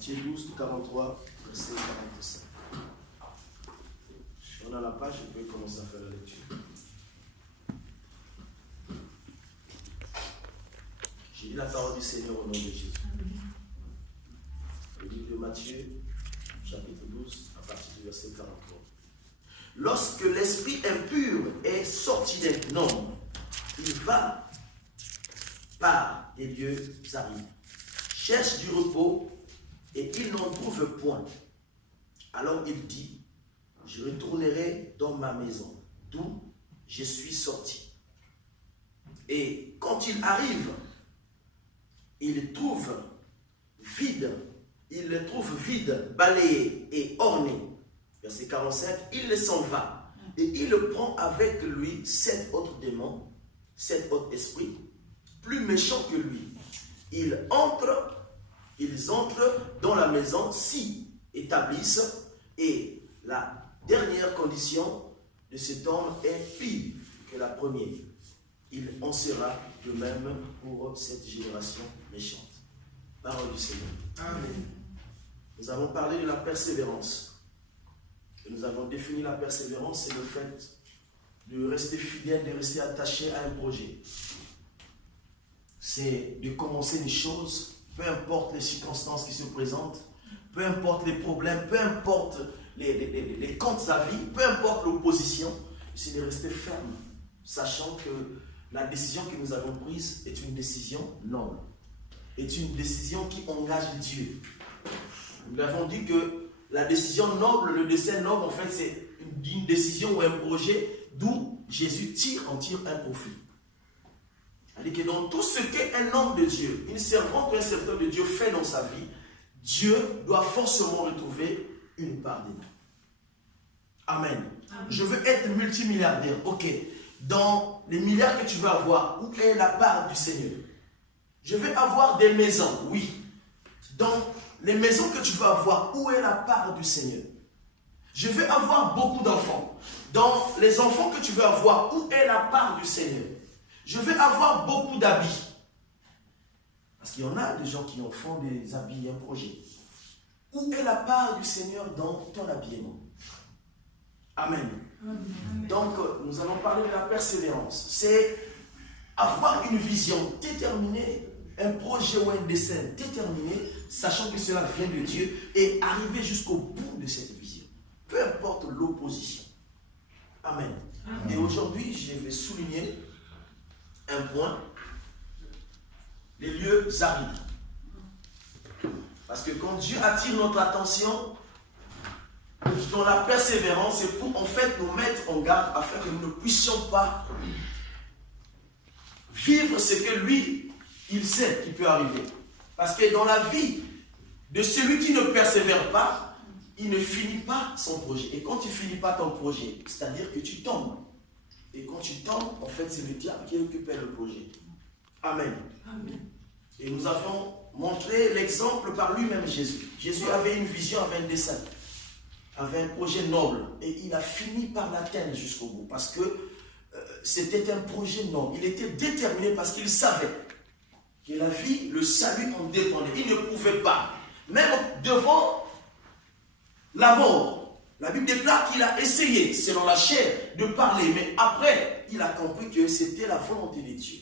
Matthieu 12, 43, verset 45. Si on a la page, je peux commencer à faire la lecture. J'ai lu la parole du Seigneur au nom de Jésus. Le livre de Matthieu, chapitre 12, à partir du verset 43. Lorsque l'esprit impur est sorti d'un homme, il va par des lieux arides, cherche du repos et il n'en trouve point. Alors il dit, je retournerai dans ma maison, d'où je suis sorti. Et quand il arrive, il le trouve vide, balayé et orné. Verset 45, il s'en va et il prend avec lui 7 autres démons, 7 autres esprits, plus méchants que lui. Ils entrent dans la maison, s'y établissent, et la dernière condition de cet homme est pire que la première. Il en sera de même pour cette génération méchante. Parole du Seigneur. Amen. Nous avons parlé de la persévérance. Et nous avons défini la persévérance, c'est le fait de rester fidèle, de rester attaché à un projet. C'est de commencer des choses, peu importe les circonstances qui se présentent, peu importe les problèmes, peu importe les comptes à vie, peu importe l'opposition, c'est de rester ferme, sachant que la décision que nous avons prise est une décision noble, est une décision qui engage Dieu. Nous avons dit que la décision noble, le dessein noble, en fait, c'est une décision ou un projet d'où Jésus en tire un profit. C'est-à-dire que dans tout ce qu'un homme de Dieu, une servante ou un serviteur de Dieu fait dans sa vie, Dieu doit forcément retrouver une part dedans. Amen. Amen. Je veux être multimilliardaire. Ok. Dans les milliards que tu veux avoir, où est la part du Seigneur? Je veux avoir des maisons. Oui. Dans les maisons que tu veux avoir, où est la part du Seigneur? Je veux avoir beaucoup d'enfants. Dans les enfants que tu veux avoir, où est la part du Seigneur? Je veux avoir beaucoup d'habits. Parce qu'il y en a des gens qui en font des habits, un projet. Où est la part du Seigneur dans ton habillement? Amen. Amen. Donc, nous allons parler de la persévérance. C'est avoir une vision déterminée, un projet ou un dessein déterminé, sachant que cela vient de Dieu, et arriver jusqu'au bout de cette vision. Peu importe l'opposition. Amen. Amen. Et aujourd'hui, je vais souligner un point, les lieux arides. Parce que quand Dieu attire notre attention dans la persévérance, c'est pour en fait nous mettre en garde afin que nous ne puissions pas vivre ce que lui, il sait qui peut arriver. Parce que dans la vie de celui qui ne persévère pas, il ne finit pas son projet. Et quand tu ne finis pas ton projet, c'est-à-dire que tu tombes. Et quand tu tombes, en fait, c'est le diable qui récupère le projet. Amen. Amen. Et nous avons montré l'exemple par lui-même Jésus. Jésus avait une vision, avait un dessein, avait un projet noble. Et il a fini par l'atteindre jusqu'au bout. Parce que c'était un projet noble. Il était déterminé parce qu'il savait que la vie, le salut en dépendait. Il ne pouvait pas, même devant la mort. La Bible déclare qu'il a essayé, selon la chair, de parler. Mais après, il a compris que c'était la volonté de Dieu.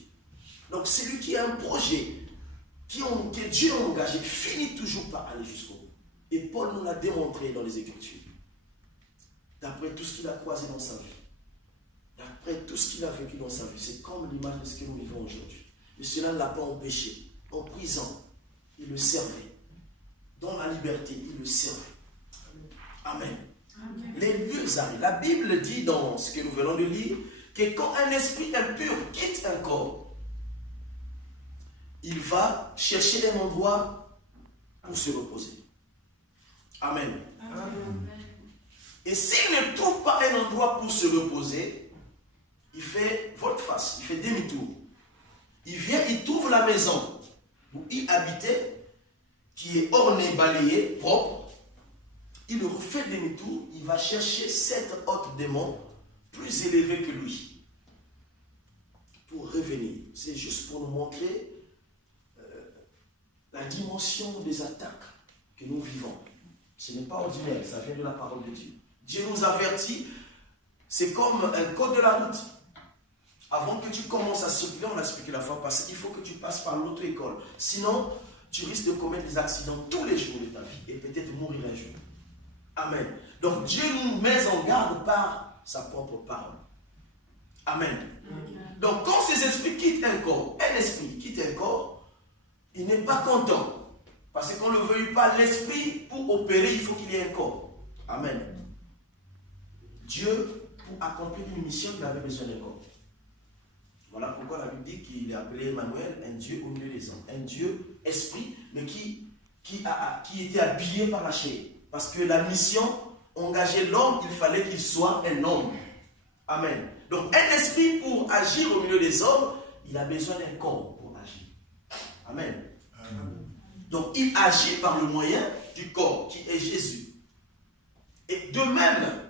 Donc, celui qui a un projet que Dieu a engagé finit toujours par aller jusqu'au bout. Et Paul nous l'a démontré dans les Écritures. D'après tout ce qu'il a croisé dans sa vie. D'après tout ce qu'il a vécu dans sa vie. C'est comme l'image de ce que nous vivons aujourd'hui. Et cela ne l'a pas empêché. En prison, il le servait. Dans la liberté, il le servait. Amen. Amen. Les lieux arides. La Bible dit dans ce que nous venons de lire que quand un esprit impur quitte un corps, il va chercher un endroit pour se reposer. Amen. Amen. Et s'il ne trouve pas un endroit pour se reposer, il fait volte-face, il fait demi-tour. Il vient, il trouve la maison où il habitait, qui est ornée, balayée, propre. Il refait demi-tour, il va chercher 7 autres démons plus élevés que lui pour revenir. C'est juste pour nous montrer la dimension des attaques que nous vivons. Ce n'est pas ordinaire, ça vient de la parole de Dieu. Dieu nous avertit, c'est comme un code de la route. Avant que tu commences à circuler, on l'a expliqué la fois passée, il faut que tu passes par l'auto-école. Sinon, tu risques de commettre des accidents tous les jours de ta vie et peut-être mourir un jour. Amen. Donc Dieu nous met en garde par sa propre parole. Amen. Donc quand ces esprits quittent un corps, un esprit quitte un corps, il n'est pas content. Parce qu'on ne le veuille pas, l'esprit, pour opérer, il faut qu'il y ait un corps. Amen. Dieu, pour accomplir une mission, il avait besoin d'un corps. Voilà pourquoi la Bible dit qu'il est appelé Emmanuel, un Dieu au milieu des hommes. Un Dieu esprit, mais qui était habillé par la chair. Parce que la mission engageait l'homme, il fallait qu'il soit un homme. Amen. Donc un esprit pour agir au milieu des hommes, il a besoin d'un corps pour agir. Amen. Donc il agit par le moyen du corps qui est Jésus. Et de même,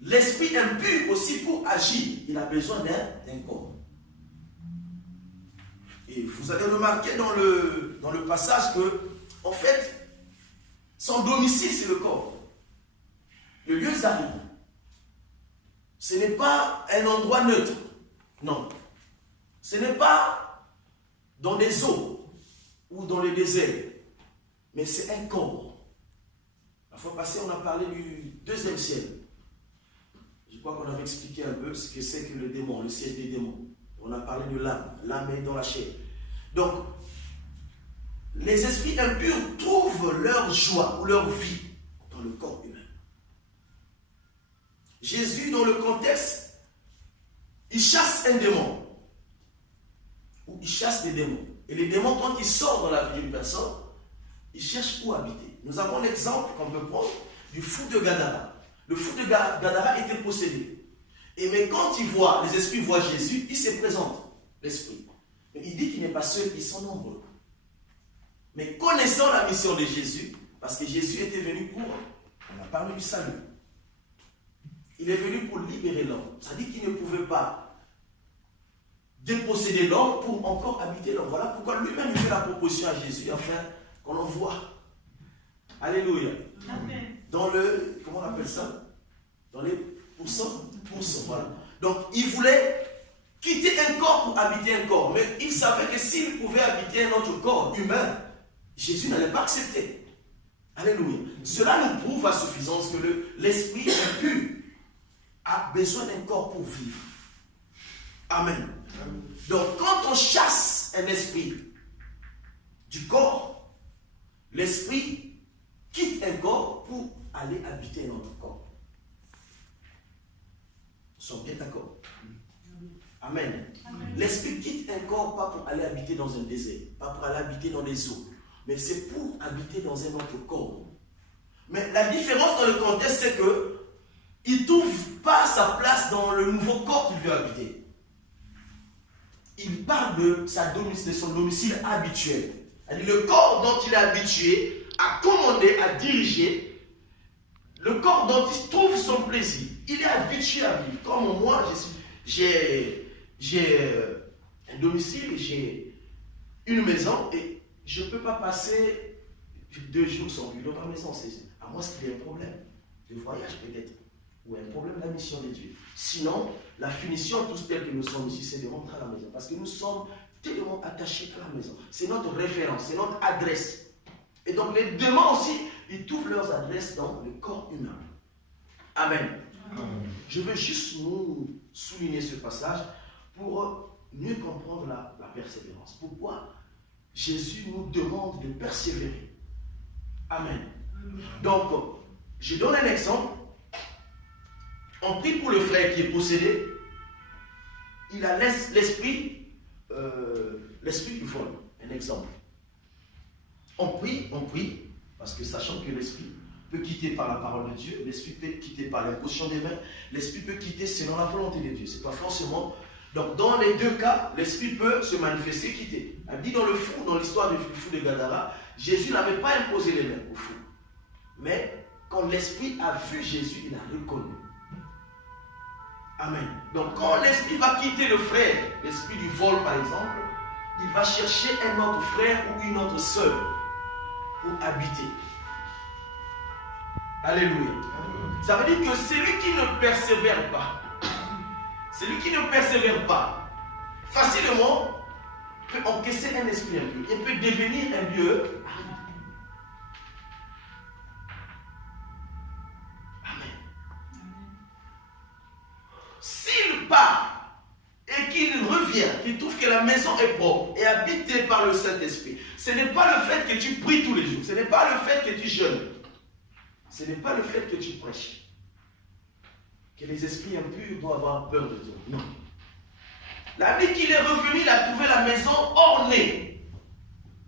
l'esprit impur aussi pour agir, il a besoin d'un corps. Et vous allez remarquer dans le passage que, en fait, son domicile c'est le corps. Le lieu aride. Ce n'est pas un endroit neutre. Non. Ce n'est pas dans des eaux ou dans les déserts. Mais c'est un corps. La fois passée, on a parlé du deuxième ciel. Je crois qu'on avait expliqué un peu ce que c'est que le démon, le siège des démons. On a parlé de l'âme. L'âme est dans la chair. Donc, les esprits impurs trouvent leur joie ou leur vie dans le corps humain. Jésus, dans le contexte, il chasse un démon. Ou il chasse des démons. Et les démons, quand ils sortent dans la vie d'une personne, ils cherchent où habiter. Nous avons l'exemple qu'on peut prendre du fou de Gadara. Le fou de Gadara était possédé. Mais quand les esprits voient Jésus, il se présente, l'esprit. Mais il dit qu'il n'est pas seul, ils sont nombreux. Mais connaissant la mission de Jésus, parce que Jésus était venu pour, on a parlé du salut. Il est venu pour libérer l'homme. Ça dit qu'il ne pouvait pas déposséder l'homme pour encore habiter l'homme. Voilà pourquoi lui-même il fait la proposition à Jésus, afin qu'on l'envoie. Alléluia. Amen. Dans le, comment on appelle ça? Dans les pourcents, voilà. Donc il voulait quitter un corps pour habiter un corps. Mais il savait que s'il pouvait habiter un autre corps humain, Jésus n'allait pas accepter. Alléluia. Cela nous prouve à suffisance que l'esprit impur a besoin d'un corps pour vivre. Amen. Donc quand on chasse un esprit du corps, l'esprit quitte un corps pour aller habiter un autre corps. Nous sommes bien d'accord? Amen. L'esprit quitte un corps pas pour aller habiter dans un désert, pas pour aller habiter dans les eaux, mais c'est pour habiter dans un autre corps. Mais la différence dans le contexte, c'est que il ne trouve pas sa place dans le nouveau corps qu'il veut habiter. Il parle de son domicile habituel. Le corps dont il est habitué à commander, à diriger, le corps dont il trouve son plaisir. Il est habitué à vivre. Comme moi, j'ai un domicile, j'ai une maison et je ne peux pas passer 2 jours sans vivre dans ma maison. À moins qu'il y ait un problème de voyage peut-être, ou un problème de la mission de Dieu. Sinon, la finition, tous tels que nous sommes ici, c'est de rentrer à la maison. Parce que nous sommes tellement attachés à la maison. C'est notre référence, c'est notre adresse. Et donc les démons aussi, ils trouvent leurs adresses dans le corps humain. Amen. Amen. Je veux juste nous souligner ce passage pour mieux comprendre la persévérance. Pourquoi Jésus nous demande de persévérer. Amen. Donc, je donne un exemple. On prie pour le frère qui est possédé. Il a l'esprit du vol. Un exemple. On prie, parce que sachant que l'esprit peut quitter par la parole de Dieu, l'esprit peut quitter par l'imposition des mains, l'esprit peut quitter selon la volonté de Dieu. C'est pas forcément. Donc dans les deux cas, l'esprit peut se manifester, quitter. Elle dit dans le fou, dans l'histoire du fou de Gadara, Jésus n'avait pas imposé les mains au fou. Mais quand l'esprit a vu Jésus, il a reconnu. Amen. Donc quand l'esprit va quitter le frère, l'esprit du vol par exemple, il va chercher un autre frère ou une autre sœur pour habiter. Alléluia. Ça veut dire que celui qui ne persévère pas, facilement peut encaisser un esprit impur. Il peut devenir un dieu. Amen. S'il part et qu'il revient, qu'il trouve que la maison est propre et habitée par le Saint-Esprit, ce n'est pas le fait que tu pries tous les jours, ce n'est pas le fait que tu jeûnes, ce n'est pas le fait que tu prêches, que les esprits impurs doivent avoir peur de toi. Non. La vie qu'il est revenu, il a trouvé la maison ornée.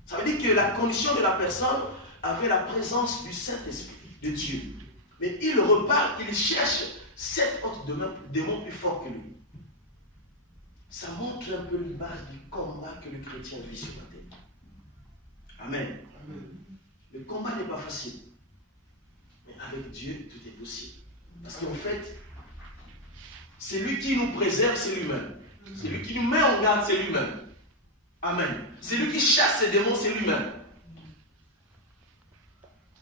Ça veut dire que la condition de la personne avait la présence du Saint-Esprit, de Dieu. Mais il repart, il cherche 7 autres démons plus forts que lui. Ça montre un peu l'image du combat que le chrétien vit sur la terre. Amen. Amen. Le combat n'est pas facile. Mais avec Dieu, tout est possible. Parce qu'en fait, c'est lui qui nous préserve, c'est lui-même. C'est lui qui nous met en garde, c'est lui-même. Amen. C'est lui qui chasse les démons, c'est lui-même.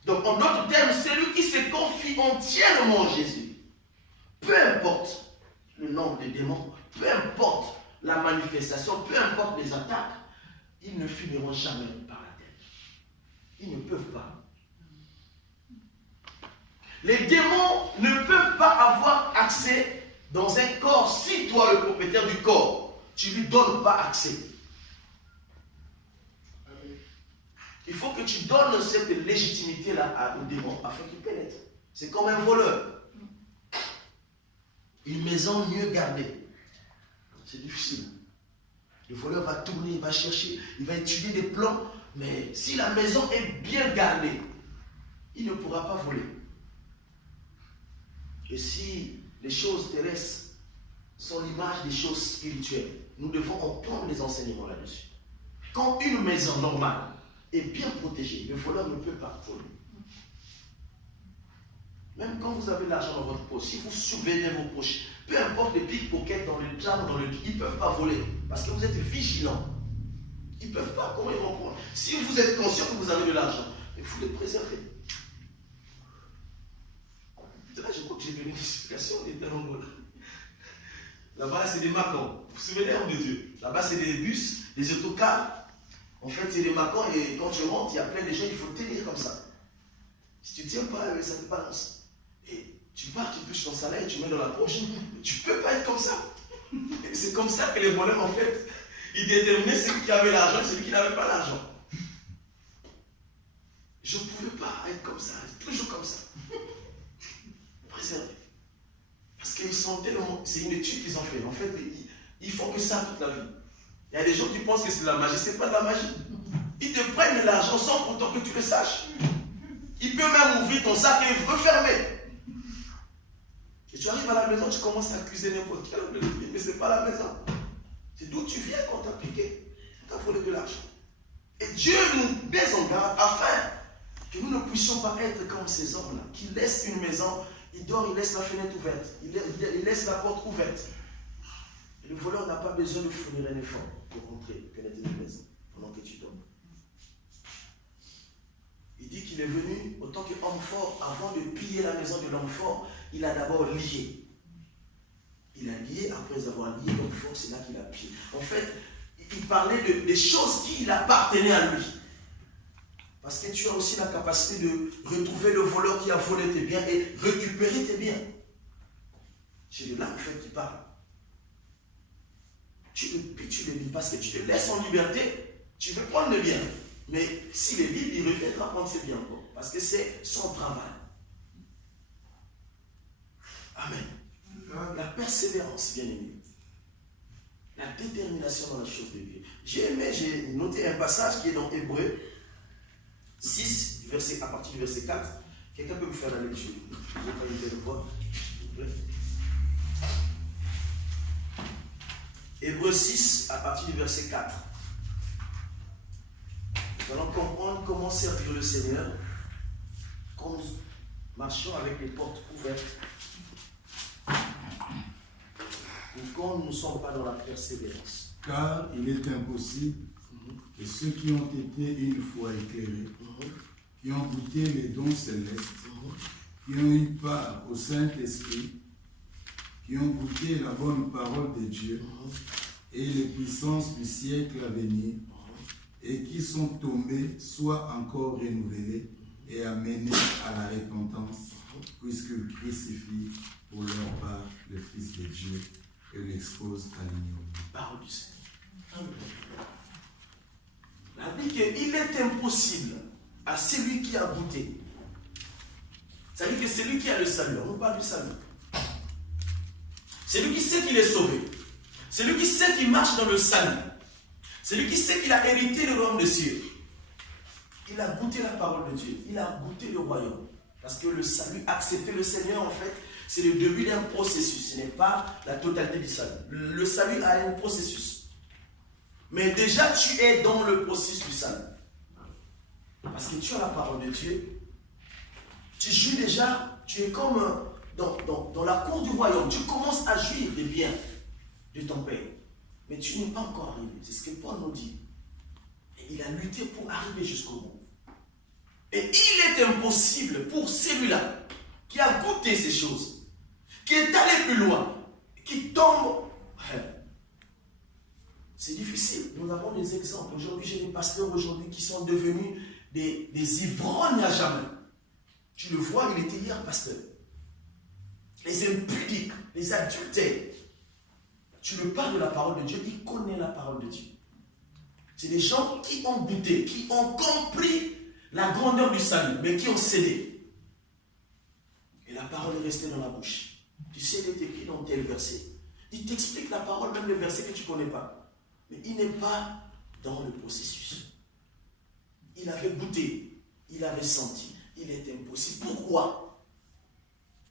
Donc, en d'autres termes, c'est lui qui se confie entièrement en Jésus. Peu importe le nombre de démons, peu importe la manifestation, peu importe les attaques, ils ne finiront jamais par la tête. Ils ne peuvent pas. Les démons ne peuvent pas avoir accès dans un corps si toi, le propriétaire du corps, tu ne lui donnes pas accès. Il faut que tu donnes cette légitimité-là au démon afin qu'il pénètre. C'est comme un voleur. Une maison mieux gardée. C'est difficile. Le voleur va tourner, il va chercher, il va étudier des plans, mais si la maison est bien gardée, il ne pourra pas voler. Et si les choses terrestres sont l'image des choses spirituelles, nous devons en prendre les enseignements là-dessus. Quand une maison normale est bien protégée, le voleur ne peut pas voler. Même quand vous avez l'argent dans votre poche, si vous surveillez vos poches, peu importe les pickpockets dans le jam, ils ne peuvent pas voler. Parce que vous êtes vigilants. Ils ne peuvent pas. Comment ils vont prendre? Si vous êtes conscient que vous avez de l'argent, il faut le préserver. Là, je crois que j'ai donné une explication. Là-bas, c'est des macans. Vous vous souvenez, homme de Dieu? Là-bas, c'est des bus, des autocars. En fait, c'est des macans et quand tu rentres, il y a plein de gens, il faut tenir comme ça. Si tu ne tiens pas, ça te balance. Et tu pars, tu touches ton salaire et tu mets dans la poche. Tu ne peux pas être comme ça. C'est comme ça que les voleurs, en fait, ils déterminaient celui qui avait l'argent et celui qui n'avait pas l'argent. Je ne pouvais pas être comme ça, toujours comme ça. Préservé. Parce qu'ils sont tellement. C'est une étude qu'ils ont fait. En fait, ils font que ça toute la vie. Il y a des gens qui pensent que c'est de la magie. Ce n'est pas de la magie. Ils te prennent de l'argent sans pourtant que tu le saches. Ils peuvent même ouvrir ton sac et refermer. Et tu arrives à la maison, tu commences à accuser n'importe quel homme, mais ce n'est pas la maison. C'est d'où tu viens quand tu as piqué. Tu as volé de l'argent. Et Dieu nous met en garde afin que nous ne puissions pas être comme ces hommes-là, qui laissent une maison, il dort, il laisse la fenêtre ouverte, il laisse la porte ouverte. Et le voleur n'a pas besoin de fournir un effort pour rentrer, pénétrer une maison pendant que tu dors. Il dit qu'il est venu, autant qu'homme fort, avant de piller la maison de l'homme fort, il a d'abord lié. Il a lié, après avoir lié l'homme fort, c'est là qu'il a pillé. En fait, il parlait des choses qui appartenaient à lui. Parce que tu as aussi la capacité de retrouver le voleur qui a volé tes biens et récupérer tes biens. C'est de là, en fait, qu'il parle. Tu le lis parce que tu te laisses en liberté, tu veux prendre le bien. Mais s'il est libre, il reviendra prendre ses biens encore. Parce que c'est son travail. Amen. La persévérance, bien aimé. La détermination dans la chose de Dieu. J'ai noté un passage qui est dans Hébreux 6, à partir du verset 4. Quelqu'un peut me faire la lecture? Je n'ai pas eu de le voir, s'il vous plaît. Hébreux 6, à partir du verset 4. Nous allons comprendre comment servir le Seigneur quand nous marchons avec les portes ouvertes ou quand nous ne sommes pas dans la persévérance. Car il est impossible que ceux qui ont été une fois éclairés, qui ont goûté les dons célestes, qui ont eu part au Saint-Esprit, qui ont goûté la bonne parole de Dieu et les puissances du siècle à venir, et qui sont tombés, soient encore renouvelés et amenés à la repentance, puisqu'ils crucifient pour leur part le Fils de Dieu et l'exposent à l'ignominie. Parole du Seigneur. La Bible dit qu'il est impossible à celui qui a goûté. C'est-à-dire que celui qui a le salut, on nous parle du salut. Celui qui sait qu'il est sauvé. Celui qui sait qu'il marche dans le salut. Celui qui sait qu'il a hérité le royaume des cieux. Il a goûté la parole de Dieu. Il a goûté le royaume. Parce que le salut, accepter le Seigneur, en fait, c'est le début d'un processus. Ce n'est pas la totalité du salut. Le salut a un processus. Mais déjà, tu es dans le processus du salut. Parce que tu as la parole de Dieu. Tu jouis déjà, tu es comme dans la cour du royaume. Tu commences à jouir des biens de ton Père. Mais tu n'es pas encore arrivé. C'est ce que Paul nous dit. Et il a lutté pour arriver jusqu'au bout. Et il est impossible pour celui-là qui a goûté ces choses, qui est allé plus loin, qui tombe. C'est difficile. Nous avons des exemples. Aujourd'hui, j'ai des pasteurs aujourd'hui qui sont devenus des ivrognes à jamais. Tu le vois, il était hier pasteur. Les impudiques, les adultères. Tu le parles de la parole de Dieu, il connaît la parole de Dieu. C'est des gens qui ont goûté, qui ont compris la grandeur du salut, mais qui ont cédé. Et la parole est restée dans la bouche. Tu sais, il est écrit dans tel verset. Il t'explique la parole, même le verset que tu ne connais pas. Mais il n'est pas dans le processus. Il avait goûté, il avait senti. Il est impossible. Pourquoi?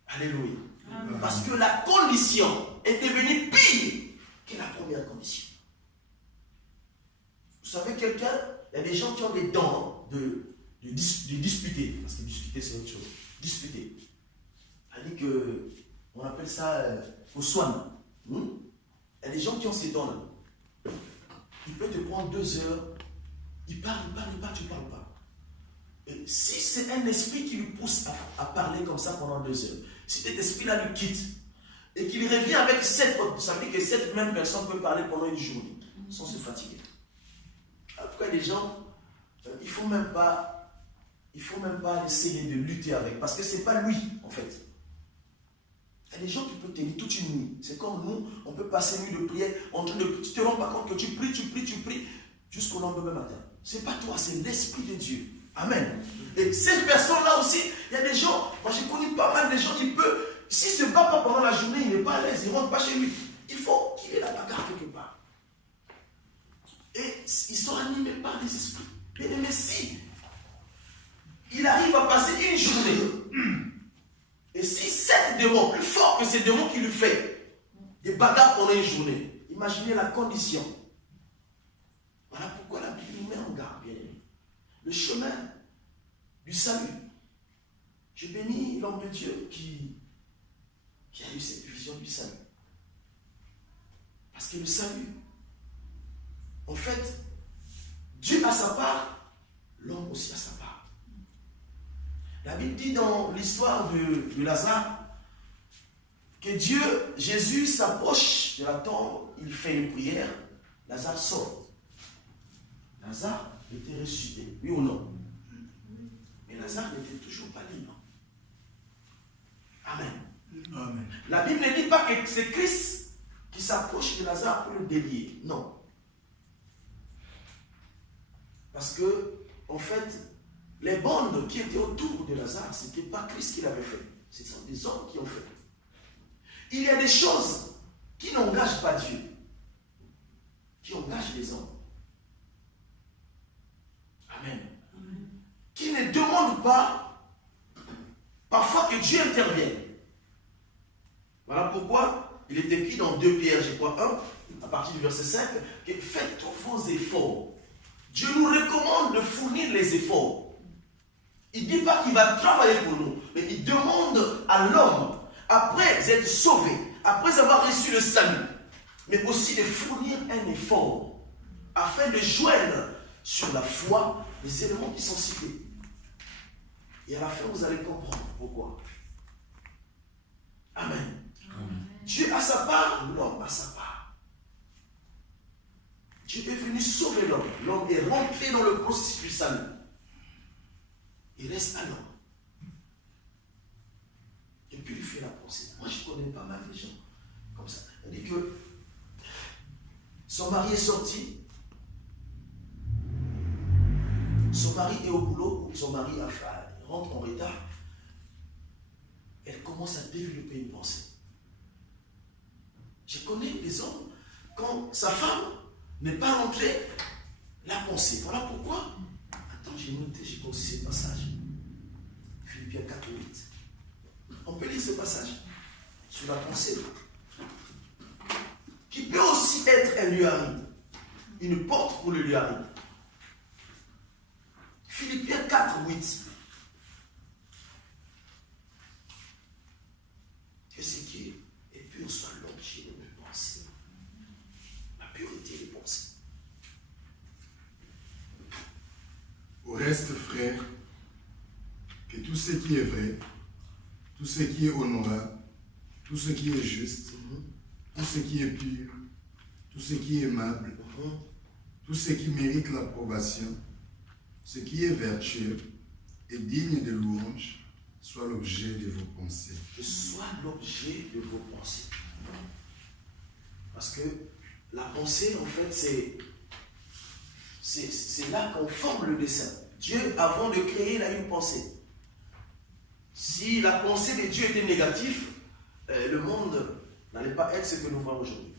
Alléluia. Amen. Parce que la condition est devenue pire que la première condition. Vous savez, quelqu'un, il y a des gens qui ont des dents de disputer. Parce que disputer, c'est autre chose. Disputer. C'est-à-dire que, on appelle ça au soin. Il y a des gens qui ont ces dents-là. Il peut te prendre 2 heures. Il parle, tu ne parles pas. Et si c'est un esprit qui lui pousse à parler comme ça pendant 2 heures, si cet esprit-là lui quitte et qu'il revient avec 7 autres, ça veut dire que cette même personne peut parler pendant une journée sans se fatiguer. En tout cas, les gens, il ne faut même pas essayer de lutter avec, parce que ce n'est pas lui, en fait. Il y a des gens qui peuvent tenir toute une nuit. C'est comme nous, on peut passer une nuit de prière, tu ne te rends pas compte que tu pries, jusqu'au lendemain matin. Ce n'est pas toi, c'est l'Esprit de Dieu. Amen. Et cette personne-là aussi, il y a des gens, moi j'ai connu pas mal de gens, s'il ne se bat pas pendant la journée, il n'est pas à l'aise, il ne rentre pas chez lui. Il faut qu'il ait la bagarre quelque part. Et ils sont animés par des esprits. Mais si il arrive à passer une journée, et si 7 démons, plus forts que ces démons qui lui fait des bagarres pendant une journée, imaginez la condition. Voilà pourquoi la Bible nous met en garde, bien aimé. Le chemin du salut. Je bénis l'homme de Dieu qui a eu cette vision du salut. Parce que le salut, en fait, Dieu a sa part, l'homme aussi a sa part. La Bible dit dans l'histoire de Lazare que Jésus s'approche de la tombe, il fait une prière, Lazare sort. Lazare était ressuscité, oui ou non? Mais Lazare n'était toujours pas libre. Amen. Amen. La Bible ne dit pas que c'est Christ qui s'approche de Lazare pour le délier. Non. Parce que, en fait, les bandes qui étaient autour de Lazare, ce n'était pas Christ qui l'avait fait. Ce sont des hommes qui ont fait. Il y a des choses qui n'engagent pas Dieu, qui engagent les hommes. Amen. Amen. Qui ne demandent pas parfois que Dieu intervienne. Voilà pourquoi il est écrit dans 2 Pierre, je crois 1, à partir du verset 5, que faites tous vos efforts. Dieu nous recommande de fournir les efforts. Il ne dit pas qu'il va travailler pour nous, mais il demande à l'homme, après être sauvé, après avoir reçu le salut, mais aussi de fournir un effort, afin de joindre sur la foi les éléments qui sont cités. Et à la fin, vous allez comprendre pourquoi. Amen. Dieu a sa part, l'homme a sa part. Dieu est venu sauver l'homme. L'homme est rentré dans le processus du salut. Il reste à l'homme. Et puis il fait la pensée. Moi je connais pas mal de gens comme ça. Il dit que son mari est sorti. Son mari est au boulot, son mari rentre en retard. Elle commence à développer une pensée. Je connais des hommes, quand sa femme n'est pas rentrée, la pensée. Voilà pourquoi. Attends, j'ai noté, j'ai pensé ce passage. Philippiens 4:8. On peut lire ce passage sur la pensée. Qui peut aussi être un lieu aride. Une porte pour le lieu aride. Philippiens 4:8. Que ce qui est pur soit l'objet de mes pensées. La pureté des pensées. Au reste, frères, que tout ce qui est vrai, tout ce qui est honorable, tout ce qui est juste, tout ce qui est pur, tout ce qui est aimable, tout ce qui mérite l'approbation, ce qui est vertueux et digne de louange, soit l'objet de vos pensées. Que soit l'objet de vos pensées. Parce que la pensée, en fait, c'est là qu'on forme le dessin. Dieu, avant de créer, il a une pensée. Si la pensée de Dieu était négative, le monde n'allait pas être ce que nous voyons aujourd'hui.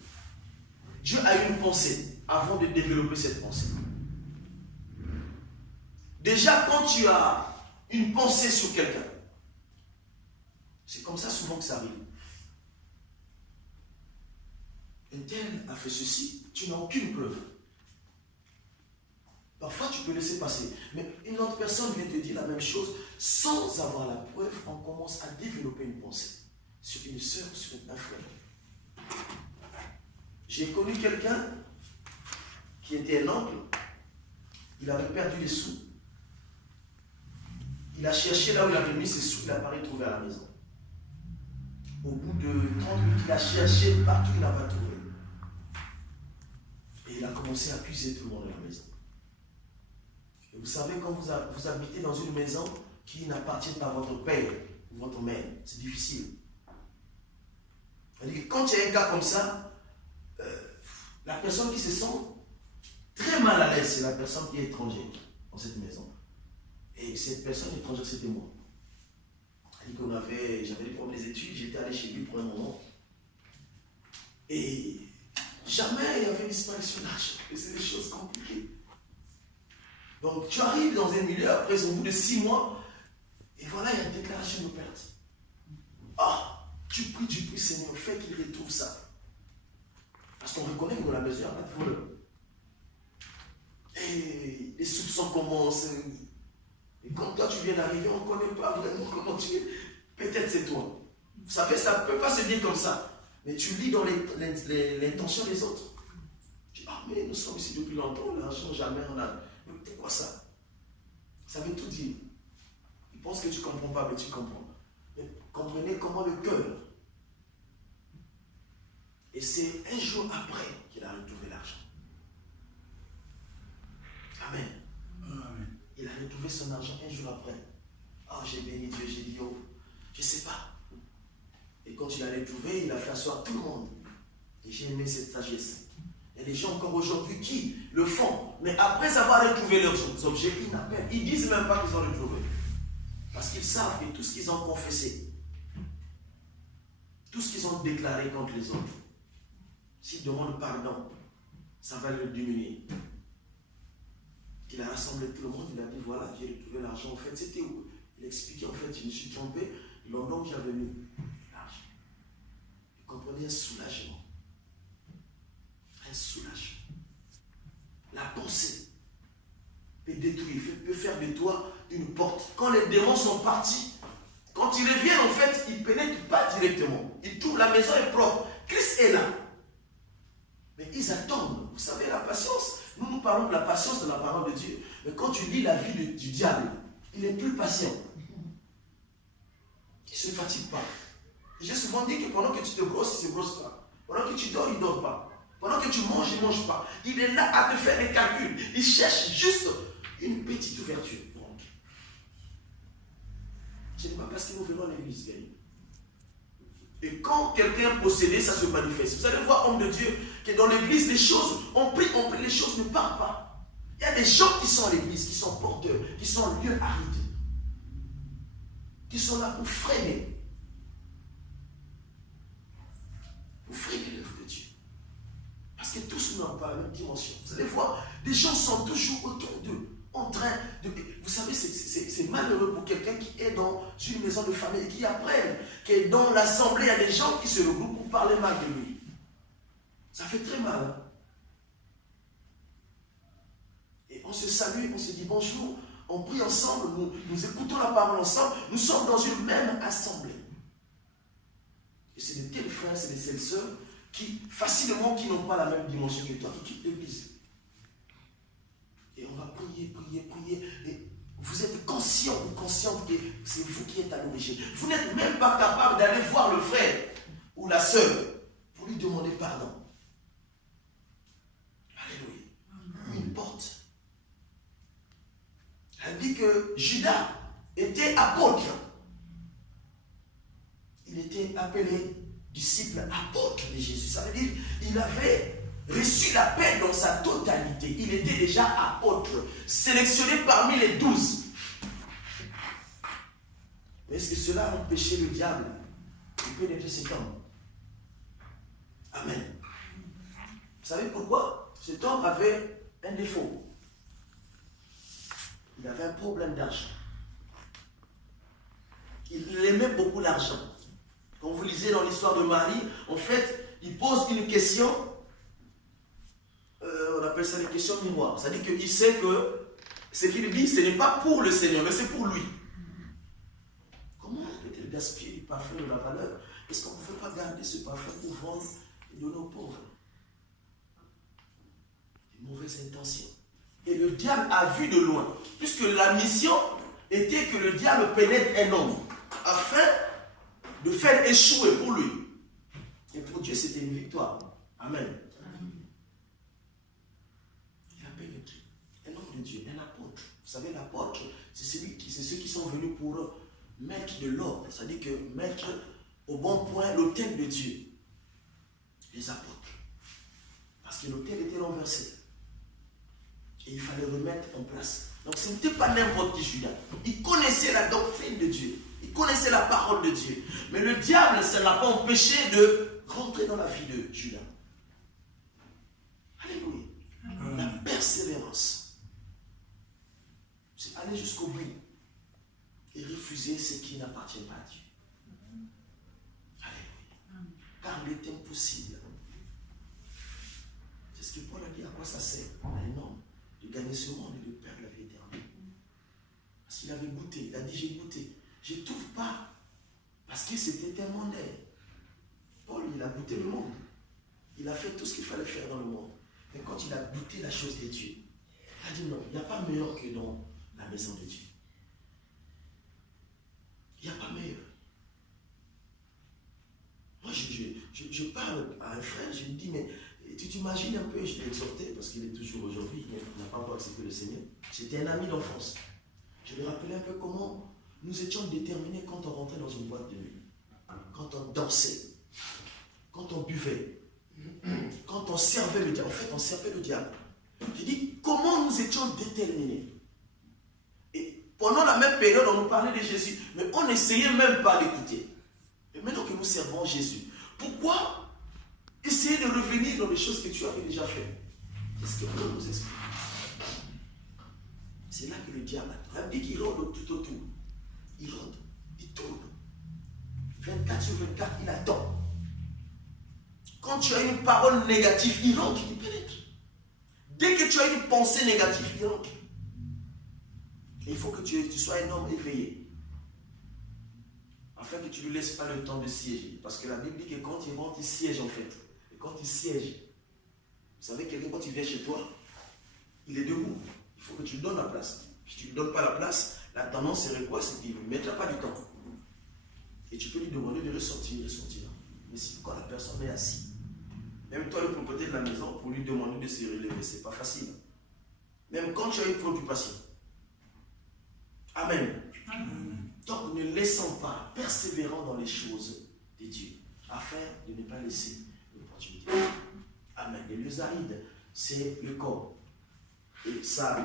Dieu a une pensée avant de développer cette pensée. Déjà, quand tu as une pensée sur quelqu'un, c'est comme ça souvent que ça arrive. Un tel a fait ceci, tu n'as aucune preuve. Parfois, tu peux laisser passer. Mais une autre personne vient te dire la même chose. Sans avoir la preuve, on commence à développer une pensée sur une sœur, sur un frère. J'ai connu quelqu'un qui était un oncle. Il avait perdu des sous. Il a cherché là où il avait mis ses sous. Il n'a pas retrouvé à la maison. Au bout de 30 minutes, il a cherché partout. Il n'a pas trouvé. Et il a commencé à accuser tout le monde à la maison. Et vous savez, quand vous habitez dans une maison qui n'appartient pas à votre père ou votre mère, c'est difficile. C'est-à-dire que quand il y a un cas comme ça, la personne qui se sent très mal à l'aise, c'est la personne qui est étrangère dans cette maison. Et cette personne étrangère, c'était moi. J'avais des problèmes des études, j'étais allé chez lui pour un moment. Et jamais il y avait une disparition d'argent. Et c'est des choses compliquées. Donc tu arrives dans un milieu, après au bout de 6 mois, et voilà, il y a une déclaration de perte. Ah, tu pries Seigneur, fais qu'il retrouve ça. Parce qu'on reconnaît que dans la maison, il n'y a pas de voleur. Et les soupçons commencent. Et quand toi tu viens d'arriver, on ne connaît pas vraiment comment tu es. Peut-être c'est toi. Vous savez, ça ne peut pas se dire comme ça. Mais tu lis dans l'intention des autres. Tu dis, ah mais nous sommes ici depuis longtemps, l'argent jamais on a. C'est quoi ça? Ça veut tout dire. Ils pensent que tu ne comprends pas, mais tu comprends. Mais comprenez comment le cœur. Et c'est un jour après qu'il a retrouvé l'argent. Amen. Amen. Il a retrouvé son argent un jour après. Oh, j'ai béni Dieu, j'ai dit, oh, je ne sais pas. Et quand il a retrouvé, il a fait asseoir tout le monde. Et j'ai aimé cette sagesse. Il y a des gens encore aujourd'hui qui le font, mais après avoir retrouvé leurs objets, ils ne disent même pas qu'ils ont retrouvé. Parce qu'ils savent que tout ce qu'ils ont confessé, tout ce qu'ils ont déclaré contre les autres, s'ils demandent pardon, ça va le diminuer. Il a rassemblé tout le monde, il a dit voilà, j'ai retrouvé l'argent. En fait, c'était où? Il expliquait en fait, je me suis trompé, l'endroit où j'avais mis l'argent. Vous comprenez, un soulagement. Un soulagement. La pensée peut détruire, peut faire de toi une porte. Quand les démons sont partis, quand ils reviennent, en fait, ils ne pénètrent pas directement. Ils trouvent la maison est propre. Christ est là. Mais ils attendent. Vous savez, la patience. Nous parlons de la patience de la parole de Dieu. Mais quand tu lis la vie du diable, il est plus patient. Il ne se fatigue pas. J'ai souvent dit que pendant que tu te brosses, il ne se brosse pas. Pendant que tu dors, il ne dort pas. Pendant que tu manges, il ne mange pas. Il est là à te faire des calculs. Il cherche juste une petite ouverture. Donc, ce n'est pas parce que nous venons à l'église, Gaël. Et quand quelqu'un est possédé, ça se manifeste. Vous allez voir, homme de Dieu, que dans l'église, les choses, on prie, les choses ne partent pas. Il y a des gens qui sont à l'église, qui sont porteurs, qui sont en lieu aride, qui sont là pour freiner. Pour freiner l'œuvre de Dieu. Parce que tous n'ont pas la même dimension. Vous allez voir, les gens sont toujours autour d'eux, en train de... Vous savez, c'est malheureux pour quelqu'un qui est dans une maison de famille et qui apprenne que dans l'assemblée, il y a des gens qui se regroupent pour parler mal de lui. Ça fait très mal. Hein? Et on se salue, on se dit bonjour, on prie ensemble, nous écoutons la parole ensemble, nous sommes dans une même assemblée. Et c'est de tels frères, c'est de telles sœurs qui, facilement, qui n'ont pas la même dimension que toi, qui quittent l'église. Et on va prier, prier, prier. Et vous êtes conscient ou consciente que c'est vous qui êtes à l'origine. Vous n'êtes même pas capable d'aller voir le frère ou la sœur pour lui demander pardon. Alléluia. Une porte. Elle dit que Judas était apôtre. Il était appelé disciple apôtre de Jésus. Ça veut dire qu'il avait reçu l'appel dans sa totalité. Il était déjà apôtre, sélectionné parmi les 12. Mais est-ce que cela a empêché le diable de pénétrer cet homme? Amen. Vous savez pourquoi? Cet homme avait un défaut. Il avait un problème d'argent. Il aimait beaucoup l'argent. Quand vous lisez dans l'histoire de Marie, en fait, il pose une question, on appelle ça une question miroir. C'est-à-dire qu'il sait que ce qu'il dit, ce n'est pas pour le Seigneur, mais c'est pour lui. Comment peut-il gaspiller du parfum de la valeur? Est-ce qu'on ne peut pas garder ce parfum pour vendre et donner aux pauvres? Des mauvaises intentions. Et le diable a vu de loin, puisque la mission était que le diable pénètre un homme, afin de faire échouer pour lui. Et pour Dieu, c'était une victoire. Amen. Il a pénétré. Un homme de Dieu, un apôtre. Vous savez, l'apôtre, c'est ceux qui sont venus pour mettre de l'ordre, c'est-à-dire que mettre au bon point l'autel de Dieu. Les apôtres. Parce que l'autel était renversé. Et il fallait remettre en place. Donc ce n'était pas n'importe qui Judas. Il connaissait la doctrine de Dieu. Il connaissait la parole de Dieu. Mais le diable, ça ne l'a pas empêché de rentrer dans la vie de Judas. Alléluia. La persévérance. C'est aller jusqu'au bout. Et refuser ce qui n'appartient pas à Dieu. Alléluia. Car il est impossible. C'est ce que Paul a dit. À quoi ça sert à un homme de gagner ce monde et de perdre la vie éternelle? Parce qu'il avait goûté. Il a dit, j'ai goûté. Je ne trouve pas. Parce que c'était un mondain. Paul, il a goûté le monde. Il a fait tout ce qu'il fallait faire dans le monde. Mais quand il a goûté la chose de Dieu, il a dit non, il n'y a pas meilleur que dans la maison de Dieu. Il n'y a pas meilleur. Moi, je parle à un frère, je lui dis, mais tu t'imagines un peu, je l'ai exhorté, parce qu'il est toujours aujourd'hui, il n'a pas encore accepté le Seigneur. C'était un ami d'enfance. Je lui rappelais un peu comment nous étions déterminés quand on rentrait dans une boîte de nuit, quand on dansait, quand on buvait, quand on servait le diable. En fait, on servait le diable. J'ai dit, comment nous étions déterminés? Et pendant la même période, on nous parlait de Jésus, mais on n'essayait même pas d'écouter. Et maintenant que nous servons Jésus, pourquoi essayer de revenir dans les choses que tu avais déjà faites? Qu'est-ce que Dieu nous explique? C'est là que le diable a dit qu'il rôde tout autour. Il rôde, il tourne. 24 sur 24, il attend. Quand tu as une parole négative, il rentre, il pénètre. Dès que tu as une pensée négative, il rentre. Et il faut que tu sois un homme éveillé. Afin que tu ne lui laisses pas le temps de siéger. Parce que la Bible dit que quand il rentre, il siège en fait. Et quand il siège, vous savez, quelqu'un, quand il vient chez toi, il est debout. Il faut que tu lui donnes la place. Si tu ne lui donnes pas la place, la tendance serait quoi? C'est qu'il ne mettra pas du temps. Et tu peux lui demander de ressortir. Mais si quand la personne est assise, même toi, le propriétaire de la maison, pour lui demander de se relever, ce n'est pas facile. Même quand tu as une préoccupation. Amen. Donc, ne laissons pas, persévérons dans les choses de Dieu, afin de ne pas laisser l'opportunité. Amen. Les lieux arides, c'est le corps. Et ça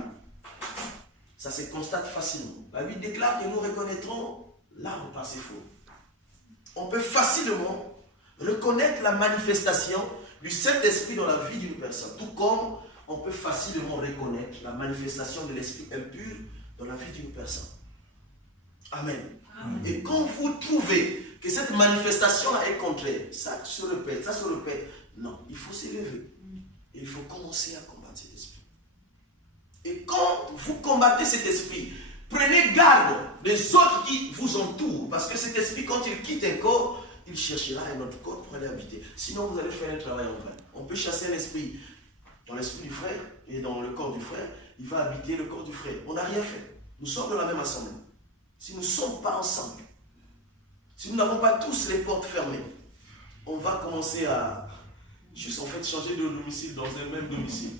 se constate facilement. La Bible déclare que nous reconnaîtrons l'arbre par ses fruits. On peut facilement reconnaître la manifestation du Saint-Esprit dans la vie d'une personne. Tout comme on peut facilement reconnaître la manifestation de l'Esprit impur dans la vie d'une personne. Amen. Amen. Et quand vous trouvez que cette manifestation-là est contraire, ça se répète. Non, il faut s'élever. Et il faut commencer à combattre cet esprit. Et quand vous combattez cet esprit, prenez garde des autres qui vous entourent. Parce que cet esprit, quand il quitte un corps, il cherchera un autre corps pour aller habiter. Sinon, vous allez faire un travail en vain. On peut chasser un esprit dans l'esprit du frère et dans le corps du frère. Il va habiter le corps du frère. On n'a rien fait. Nous sommes de la même assemblée. Si nous ne sommes pas ensemble, si nous n'avons pas tous les portes fermées, on va commencer à juste en fait changer de domicile dans un même domicile.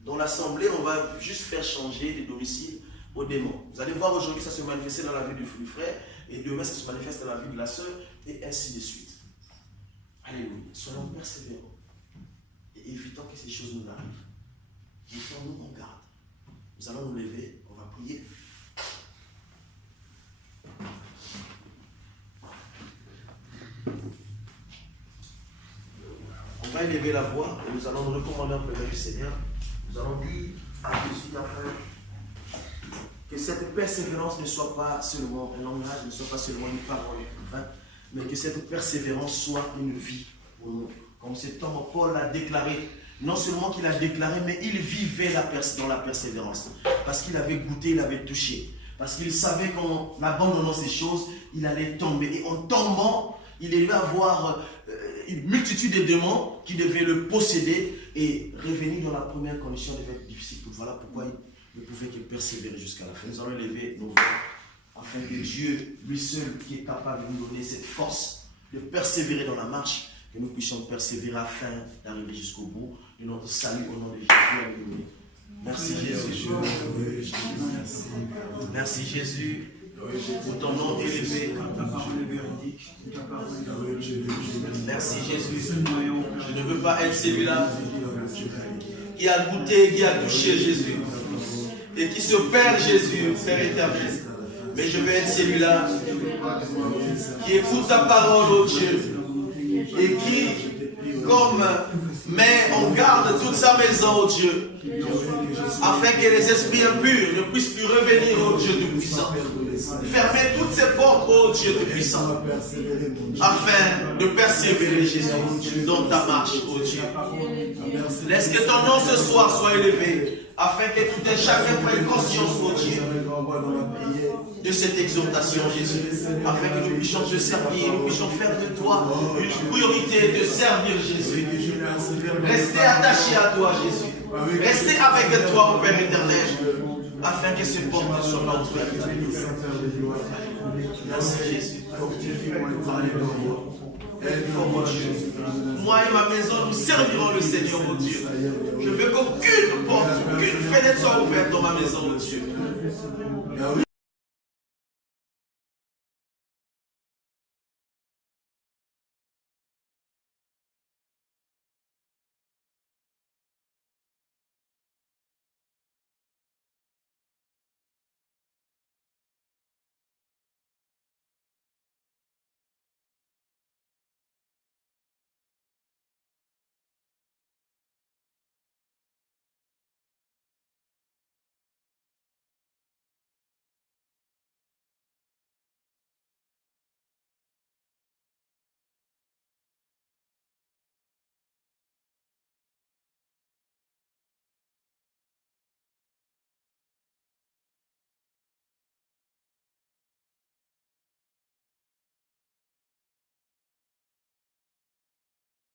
Dans l'assemblée, on va juste faire changer de domicile aux démons. Vous allez voir aujourd'hui, ça se manifester dans la vie du frère, et demain, ça se manifeste dans la vie de la sœur, et ainsi de suite. Alléluia. Soyons persévérants. Et évitons que ces choses nous arrivent. Mettons-nous en garde. Nous allons nous lever, on va prier. On va élever la voix et nous allons nous recommander auprès du Seigneur. Nous allons dire à Jésus afin que cette persévérance ne soit pas seulement un langage, ne soit pas seulement une parole, mais que cette persévérance soit une vie pour nous. Comme cet homme Paul l'a déclaré, non seulement qu'il a déclaré, mais il vivait dans la persévérance. Parce qu'il avait goûté, il avait touché. Parce qu'il savait qu'en abandonnant ces choses, il allait tomber. Et en tombant, il allait avoir une multitude de démons qui devaient le posséder. Et revenir dans la première condition devait être difficile. Voilà pourquoi il ne pouvait que persévérer jusqu'à la fin. Nous allons élever nos voix afin que Dieu, lui seul, qui est capable de nous donner cette force de persévérer dans la marche, que nous puissions persévérer afin d'arriver jusqu'au bout de notre salut au nom de Jésus. Merci Jésus. Merci Jésus. Pour ton nom élevé. Merci Jésus. Je ne veux pas être celui-là qui a goûté, qui a touché Jésus et qui se perd Jésus, Père éternel. Mais je veux être celui-là qui écoute ta parole, oh Dieu, et qui, comme met en garde toute sa maison, oh Dieu, afin que les esprits impurs ne puissent plus revenir, oh Dieu Tout-Puissant. Fermez toutes ces portes, oh Dieu Tout-Puissant, afin de persévérer, Jésus, dans ta marche, oh Dieu. Laisse que ton nom ce soir soit élevé, afin que tout un chacun prenne conscience, oh Dieu, de cette exhortation, Jésus, afin que nous puissions te servir, nous puissions faire de toi une priorité de servir Jésus. Restez attachés à toi, Jésus. Restez avec toi, au Père éternel, afin que ces portes ne soient pas ouvertes. Merci Jésus. Moi et ma maison, nous servirons le Seigneur, mon Dieu. Je veux qu'aucune porte, aucune fenêtre soit ouverte dans ma maison, mon Dieu.